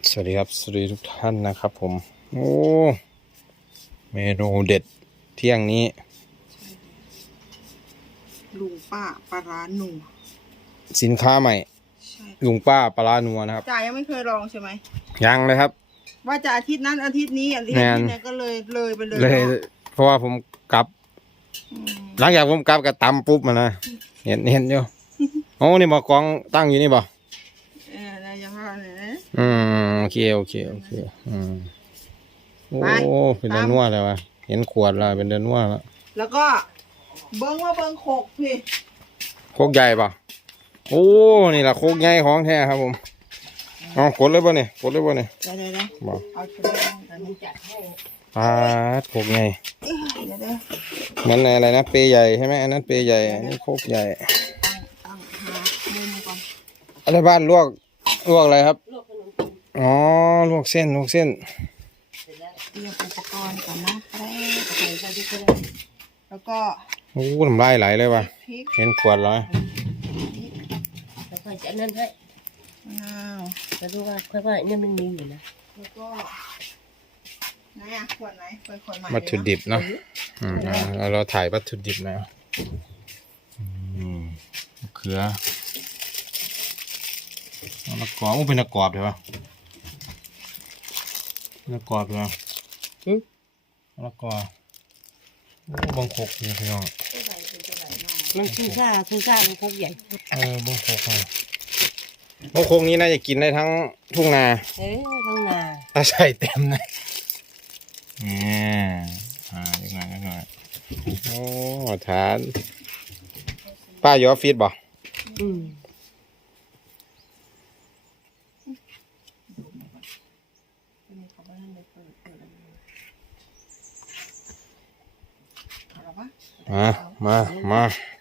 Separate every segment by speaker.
Speaker 1: สวัสดีครับสวัสดีทุกท่านนะครับผมโอ้เมนูเด็ดเที่ยงนี้
Speaker 2: ลุงป้าปลาร้าหนู
Speaker 1: สินค้าใหม่ลุงป้าปลาร้านัวนะครับ
Speaker 2: จ่ายังไม่เคยลองใช่ไหม
Speaker 1: ยังเลยครับ
Speaker 2: ว่าจะอาทิตย์นั้นอาทิตย์นี้อาทิตย์นี้ก็เลยไปเลย
Speaker 1: เพราะว่าผมกลับหลังจากผมกลับก็ตำปุ๊บมานะเห็นอยู่โอ้นี่บอกกองตั้งอยู่นี่บ่
Speaker 2: อะไรยังไงนะ
Speaker 1: โอเคโอ้เป็นเดือนนัวเลยวะเห็นขวดแล้วเป็นเดือนนัว
Speaker 2: แล้วก็เบิ้งโขกพี่
Speaker 1: โคกใหญ่ป่ะโอ้นี่แหละโคกใหญ่ของแท้ครับผมเอากดเลยป่ะเนี่ยได้บอก
Speaker 2: เอาชุดนี้จัดให้
Speaker 1: โคกใหญ่มันอะไรนะเปยใหญ่ใช่ไหมอันนั้นเปยใหญ่อันนี้โคกใหญ่
Speaker 2: ตั้งหาเมนูก่อน
Speaker 1: อะไรบ้านลวกอะไรครับอ๋อลวกเส้น
Speaker 2: เตรียมอุปกรณ์ก่อนนะแล้วก็
Speaker 1: โอ้น้ำลายไหลเลยว่ะเห็นขวดแล้ว
Speaker 3: แล้วค่อยจะนั่นให้
Speaker 2: มะนาว
Speaker 3: จะดูว่าค่อยว่าเนี่ยมันมีอยู่นะ
Speaker 2: แล้วก็ไหนอะขวดไหนขวดใหม่
Speaker 1: วัตถุดิบเนาะเราถ่ายวัตถุดิบนะเขือนักกรอบเป็นนักกรอบใช่ปะนักกรอบใช่ปะนักกรอบบางโคกนี่พี่น้อง
Speaker 3: มันทุ่งซ่ามันพกใหญ่
Speaker 1: บางโคกบางโคกนี้น่าจะกินได้ทั้งทุ่งนา
Speaker 3: ทั้งนา
Speaker 1: ถ้าใส่เต็มนะยังไงโอ้ฐานป้าอยู่ออฟฟิศบ่มา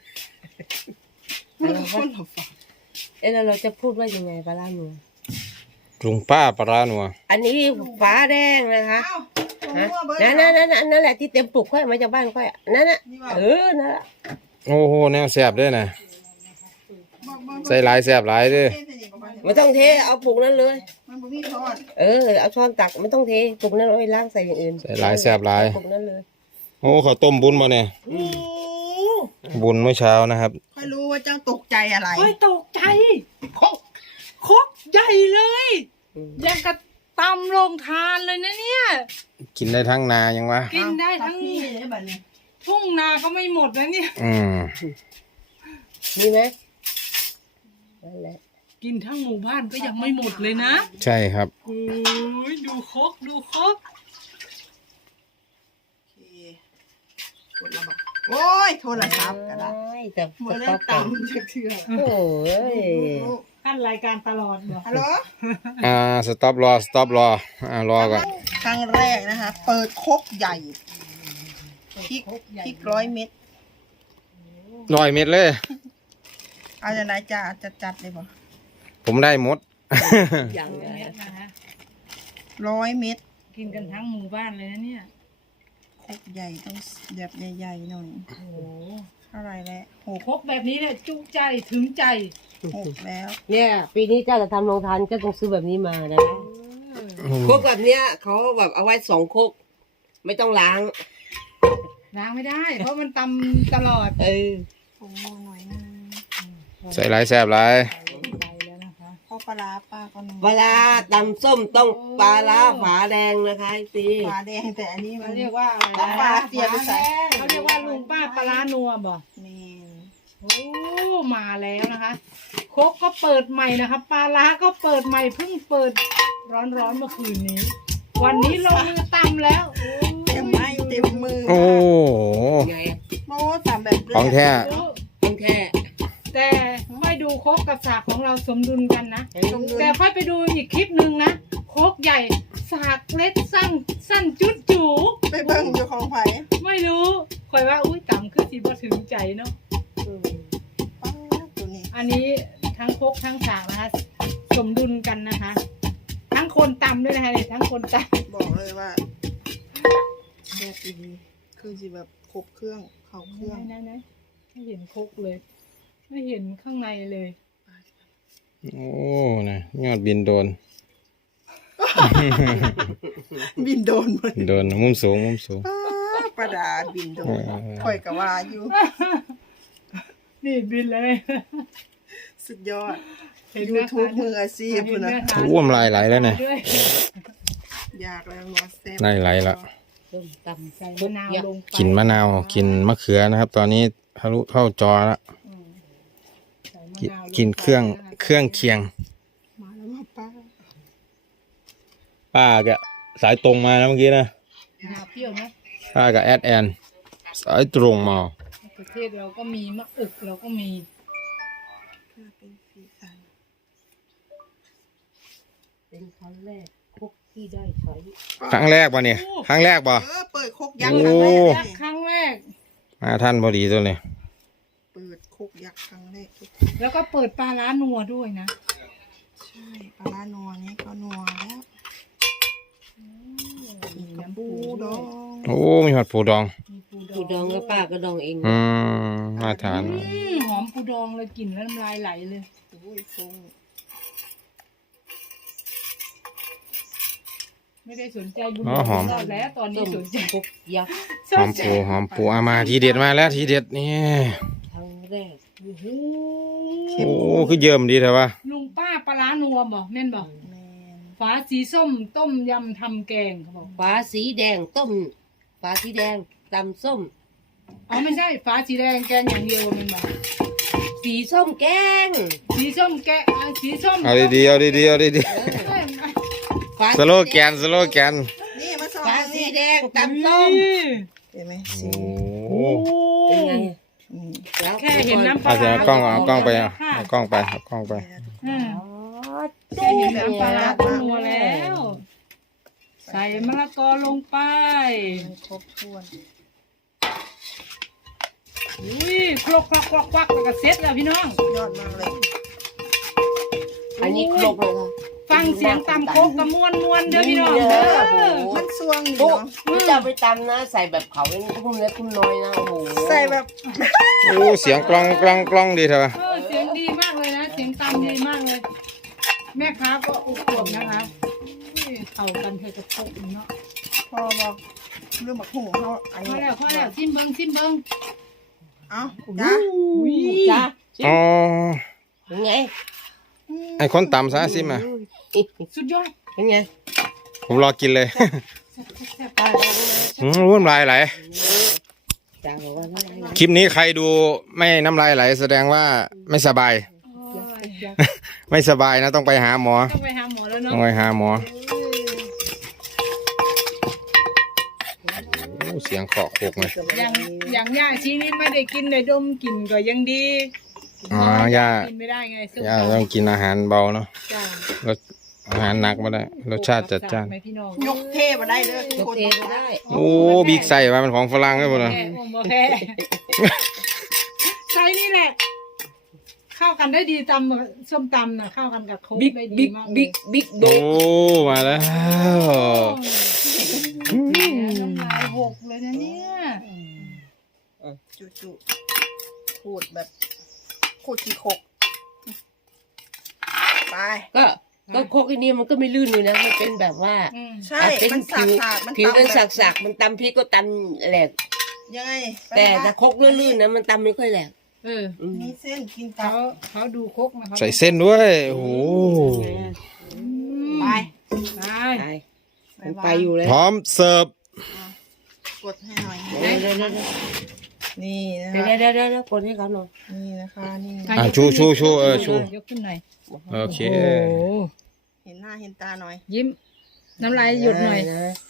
Speaker 3: แล้วเราจะพูดว่ายังไงปลาหนัว
Speaker 1: ลุงป้าปลาหนัว
Speaker 3: อันนี้ฝาแดงนะคะนั่นแหละที่เต็มปลุกค่อยมาจากบ้านค่อยนั่นน่ะนั่นแหละ
Speaker 1: โอ้โหแนวแซ่บด้วยนะใส่หลายแซ่บหลายด้วย
Speaker 3: ไม่ต้องเทเอาปลุกนั้นเลยเอาช้อนตักไม่ต้องเทปลุกนั้นเอาไปล้างใส่อย่างอื่น
Speaker 1: ใส่หลายแซ่บหลาย
Speaker 3: ปลุกนั้นเลย
Speaker 1: โอ้เขาต้มบุญมาเนี่ยบุญเมื่อเช้านะครับ
Speaker 2: ค่อยรู้ว่าเจ้าตกใจอะไร
Speaker 4: ค่อยตกใจคกใหญ่เลยยังกระตำลงทานเลยนะเนี่ย
Speaker 1: กินได้ทั้งนายังวะ
Speaker 4: กินได้ทั้งทุ่งนาก็ไม่หมดนะเนี่ย
Speaker 3: มีไหม
Speaker 4: นั่นแหละกินทั้งหมู่บ้านก็ยังไม่หมดเลยนะ
Speaker 1: ใช่ครับ
Speaker 4: ดูคก
Speaker 2: โอ้ยโทรศัพท์ก็ได้
Speaker 3: แต่
Speaker 2: เมื่อนั้นตำจะเชื่อ
Speaker 3: โอ้ย
Speaker 4: ขั้นรายการตลอดเหรอ
Speaker 2: ฮัลโหล
Speaker 1: สต็อปรอรอก่อน
Speaker 2: ครั้งแรกนะคะเปิดคกใหญ่พริก100 เม็ด
Speaker 1: 100 เม็ดเลย
Speaker 2: เอาจะไหนจัดเลยบ่
Speaker 1: ผมได้หมด
Speaker 4: อย่างเม็ดนะคะ
Speaker 2: 100 เม็ด
Speaker 4: กินกันทั้งหมู่บ้านเลยนะเนี่ย
Speaker 2: คกใหญ่ต้องแบบใหญ่ๆหน่อย
Speaker 4: โอ้
Speaker 2: เท่าไรแล้ว
Speaker 4: คกแบบนี้เนี่ยจุใจถึงใจ
Speaker 2: 6แล้ว
Speaker 3: เนี่ยปีนี้เจ้าจะทำโรงทานก็ต้องซื้อแบบนี้มานะคกแบบเนี้ยเขาแบบเอาไว้2 คกไม่ต้องล้าง
Speaker 4: ไม่ได้เพราะมันตำตลอด
Speaker 2: ผงหน่อยนึง
Speaker 1: ใส่หลายแซ่บหลาย
Speaker 2: ข้าวปลาป้าก็
Speaker 3: ปลาตำส้มต้องปลาฝาแดงนะคะสิ
Speaker 2: ฝาแดงแต่อันนี้
Speaker 4: มันเรียกว่าอะไร
Speaker 2: ปลาเสียไปใส่
Speaker 4: เขาเรียกว่าลุงป้าปลานัวบ่โอ้มาแล้วนะคะคกก็เปิดใหม่นะคะปลาล้าก็เปิดใหม่เพิ่งเปิดร้อนเมื่อคืนนี้วันนี้ลงมือตำแล้ว
Speaker 2: เต็มมือ
Speaker 1: โอ้
Speaker 2: ตำแบบ
Speaker 1: ของแท้
Speaker 4: แต่ค่อยดูโคกกับสากของเราสมดุลกันนะแต่ค่อยไปดูอีกคลิปหนึ่งนะโคกใหญ่สากเล็กสั้นจุดจู
Speaker 2: ไปเบิ่งอยู่ของไผ่
Speaker 4: ไม่รู้ค่อยว่าอุ้ยต่ำคือสิบ่ถึงใจเนาะอันนี้ทั้งโคกทั้งสากนะคะสมดุลกันนะคะ ทั้งคนตำด้วยนะคะทั้งคนต
Speaker 2: ำบอกเลยว่าแบบดีคือสิแบบครบเครื่องเข้าเครื่อง
Speaker 4: นะไม่เห็นโคกเลยไม่เห็นข้างในเลย
Speaker 1: โอ้นะยอดบินโดน
Speaker 2: บินโดนหมด
Speaker 1: โดนมุมสูงมุมสูง
Speaker 2: ประดาบินโดนค่อยกับว่าอยู่
Speaker 4: นี่บินเลย
Speaker 2: สุดยอด
Speaker 4: เห็นไหมคะ
Speaker 2: YouTube มืออาชีพ
Speaker 4: เห็
Speaker 2: พุ่
Speaker 4: น
Speaker 2: น
Speaker 4: ไหม
Speaker 2: นะคะ
Speaker 1: อ้วมลายไหลแล้วเนี่ย
Speaker 4: ด้วย
Speaker 2: อยากแล้วรอแซ่บ
Speaker 1: ลายไหลละ
Speaker 3: ส้มตำ
Speaker 4: ใส่
Speaker 3: ใส่
Speaker 4: มะนาวลงไป
Speaker 1: กินมะนาวกินมะเขือนะครับ ตอนนี้ทะลุเข้าจอแล้ว
Speaker 4: ใส่มะ
Speaker 1: กิน
Speaker 4: นาวลงไป
Speaker 1: กินเครื่องเคียง
Speaker 2: มาแล้วมาป้า
Speaker 1: ป้าแกสายตรงมานะเมื่อกี้นะ
Speaker 4: มะนาวเปรี้ยวไหม
Speaker 1: ป้ากับแอดแอนสายตรงมา
Speaker 4: ประเทศเราก็มีมะอึกเราก็มี
Speaker 2: เพื่อเป็นสีสัน
Speaker 3: เป็นครั้งแรกพวกที่ได้ใช้
Speaker 1: ครั้งแรกป่ะเนี่ยครั้งแรกป่ะ
Speaker 2: เปิดคกยักษ์
Speaker 1: โอ้
Speaker 2: ครั้งแรก
Speaker 4: ยักษ์ครั้งแรก
Speaker 1: มาท่านพอดีตัวเลย
Speaker 2: เปิดคกยักษ์ครั้งแรกทุก
Speaker 4: แล้วก็เปิดปลาร้านัวด้วยนะ
Speaker 2: ใช่ปลาร้านัวนี่ก็นัวแล้วมีกระปูดอง
Speaker 1: โอ้มีหอดปูดอง
Speaker 4: มีปู
Speaker 3: ปูดองก็ป้าก็ดองเอง
Speaker 1: มาทาน
Speaker 4: หอมปูดองเลยกลิ่นแล้วน้ำลายไหลเลย
Speaker 2: โอ้ยฟง
Speaker 4: ไม่ได้สนใจบุญ
Speaker 1: อ๋อหอม
Speaker 4: รอดแล้วตอนนี้
Speaker 3: ส้ม
Speaker 4: สนใจ
Speaker 3: พวกยักษ์
Speaker 1: หอมปูอามาทีเด็ดมาแล้วทีเด็ดนี่
Speaker 3: ครั้งแรก
Speaker 4: โอ้โห
Speaker 1: โอ้คือเยิ่มดีแต่ว่า
Speaker 4: ลุงป้าปลาร้านัวบอกแม่นบอก
Speaker 2: แมน
Speaker 4: ฝาสีส้มต้มยำทำแกงเขาบอก
Speaker 3: ฟ้าสีแดงต้มฟ้าสีแดงตำส้ม
Speaker 4: อ๋อไม่ใช่ฝาสีแดงแกงอย่างเดียวแม่นบอก
Speaker 3: สีส้มแกง
Speaker 4: สีส้มแกงสีส้ม
Speaker 1: เอาดีๆเอาดีๆเอาดี
Speaker 4: เอ้ย
Speaker 3: ฟ้า
Speaker 1: ๆสโลแกนสโลแกน
Speaker 2: นี่มาสอน
Speaker 3: ฟ้าสี
Speaker 2: นี่
Speaker 3: แดงตำส้ม
Speaker 2: เห็นไหม
Speaker 1: โอ้
Speaker 2: สี
Speaker 3: เป็นไง
Speaker 2: อืม
Speaker 3: แล้ว
Speaker 4: แค่เห็นน้ำป
Speaker 1: เอา
Speaker 4: ลา
Speaker 1: เอากล้องเอากล้องไปเอาเอากล้องไปเอากล้องไป
Speaker 4: อืม
Speaker 3: อ๋อ
Speaker 4: แค่เห็นน้ำปลาร้าก็นัวแล้ว ใส่มะละกอลงไป
Speaker 2: ครบถ้วน
Speaker 4: อุ้ยคลกคลกคลกควักแล้วก็เซ็ตแล้วพี่น้อง
Speaker 2: ยอดมากเลย
Speaker 3: อันนี้ครบเลยค่ะ
Speaker 4: ฟังเสียงตำโคกกับม้วนม้วนๆเด้อพี่น้อง
Speaker 3: เด้
Speaker 4: เด้
Speaker 3: อ
Speaker 4: อ
Speaker 3: โอ้โห
Speaker 2: มันสวงอยู่
Speaker 3: ปุ๊
Speaker 2: เนาะ
Speaker 3: ไม่จะเอาไปตำนะ ใส่แบบเขาเป็นคุ้มเล็กคุ้มน้อยนะโอ้โห
Speaker 2: ใส่แบบ
Speaker 1: โอ้เสียงกล้องกล้องกล้องดีเถอะ
Speaker 4: เสียงดีมากเลยนะ เสียงตำดีมากเลย แม่ค้าก็อุบอวบนะคะอุ้ยเข้ากันเธอจะโคกเนาะ
Speaker 2: พอบอกเรื่องบักหูเขาอัน
Speaker 4: พอ
Speaker 2: นี้
Speaker 4: แล้วพอแล้วซิมเบิงซิมเบิง
Speaker 2: เอ้าจ้า
Speaker 4: อุ้ย
Speaker 3: จ้า
Speaker 1: อ๋อ
Speaker 3: เป็นไง
Speaker 1: ไอคนตำซะสิมา
Speaker 4: สุดยอด
Speaker 3: เป็นไง
Speaker 1: ผมรอกินเลย
Speaker 3: ป้าลองนะ
Speaker 1: วุ่นวายไหล
Speaker 3: จ้าบอกว่าไม่ได้
Speaker 1: คลิปนี้ใครดูไม่น้ำลายไหล แสดงว่าไม่สบาย
Speaker 4: โอ้ย
Speaker 1: ไม่สบายนะต้องไปหาหมอ
Speaker 4: ต้องไปหาหมอแล้วเนาะ
Speaker 1: ต้องไปหาหมอโอ้เสียงเคาะโคกเลย
Speaker 4: อย่างย่าชีนี่ไม่ได้กินได้ดมกลิ่นก็ยังดี
Speaker 1: อ๋อย่า
Speaker 4: กินไม่ได้ไงส้ม
Speaker 1: ย่า
Speaker 4: ตำ
Speaker 1: ต้องกินอาหารเบาเนาะ
Speaker 4: จ้าร
Speaker 1: สอาหารหนักไม่ได้รสชาติจัดจ้าน
Speaker 4: ไหมพี่น้อง
Speaker 2: ยกเทมาได้เลยทุก
Speaker 3: ยก
Speaker 2: คน
Speaker 3: เทก็ได้
Speaker 1: โอ้บิ๊กใส่มาเป็นของฝรั่งเลยหมดเลย
Speaker 4: แพ้บ่แพ้ใส่นี่แหละ เข้ากันได้ดีตำส้มตำนะเข้ากันกับโค้ก
Speaker 3: บิ๊ก
Speaker 4: ได้ดี
Speaker 3: บิ๊ก
Speaker 4: มากเลย
Speaker 3: บิ๊กโด
Speaker 1: โอ้มาแล้ว
Speaker 4: แหมน้ำลายหกเลยนะเนี่ย
Speaker 2: จุขูดแบบขูดขี้ขกไป
Speaker 3: ก็โคกอันนี้มันก็ไม่ลื่นเลยนะมันเป็นแบบว่า
Speaker 4: อืม
Speaker 2: ใช่
Speaker 3: เป็น
Speaker 2: มันสา
Speaker 3: ผิว
Speaker 2: กๆมัน
Speaker 3: ผิวมัน
Speaker 2: ตำแบบ
Speaker 3: สักๆมันตำพริกก็ตำแหลก
Speaker 2: ยังไง
Speaker 3: แต่ถ้าโคกลื่นๆนะมันตำไม่ค่อยแหลก
Speaker 4: เออ
Speaker 3: อืม
Speaker 2: มีเส้นกินกั
Speaker 4: เขา
Speaker 2: บ
Speaker 4: ดูโคกนะเขา
Speaker 1: ใส่เส้นด้วยโอ้โห
Speaker 2: ไป
Speaker 4: ไป
Speaker 3: ไปมันไปอยู่แล้ว
Speaker 1: พร้อมเสิร์ฟ
Speaker 2: กดให้หน่อย
Speaker 3: เดี๋ยว
Speaker 2: นี่นะ
Speaker 3: เดี๋ยว
Speaker 2: คะ
Speaker 3: เดี๋ยวเดี๋ยวเดี๋ยวกดให้เขาหน่อย
Speaker 2: นี่นะคะนี่
Speaker 1: อ่ะชูชูชู
Speaker 4: ยกขึ้นหน่อย
Speaker 1: โอเค
Speaker 4: โอ้โห
Speaker 2: เห็นหน้าเห็นตาหน่อย
Speaker 4: ยิ้ม น้ำลายหยุดหน่อย
Speaker 3: ได้นะ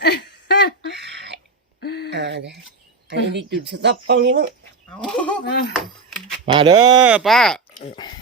Speaker 3: เดี๋ยวอันนี้จุดสต็อปตรงนี้มั้ง
Speaker 2: เอา
Speaker 4: อ่ะ
Speaker 1: มาเด้อป้า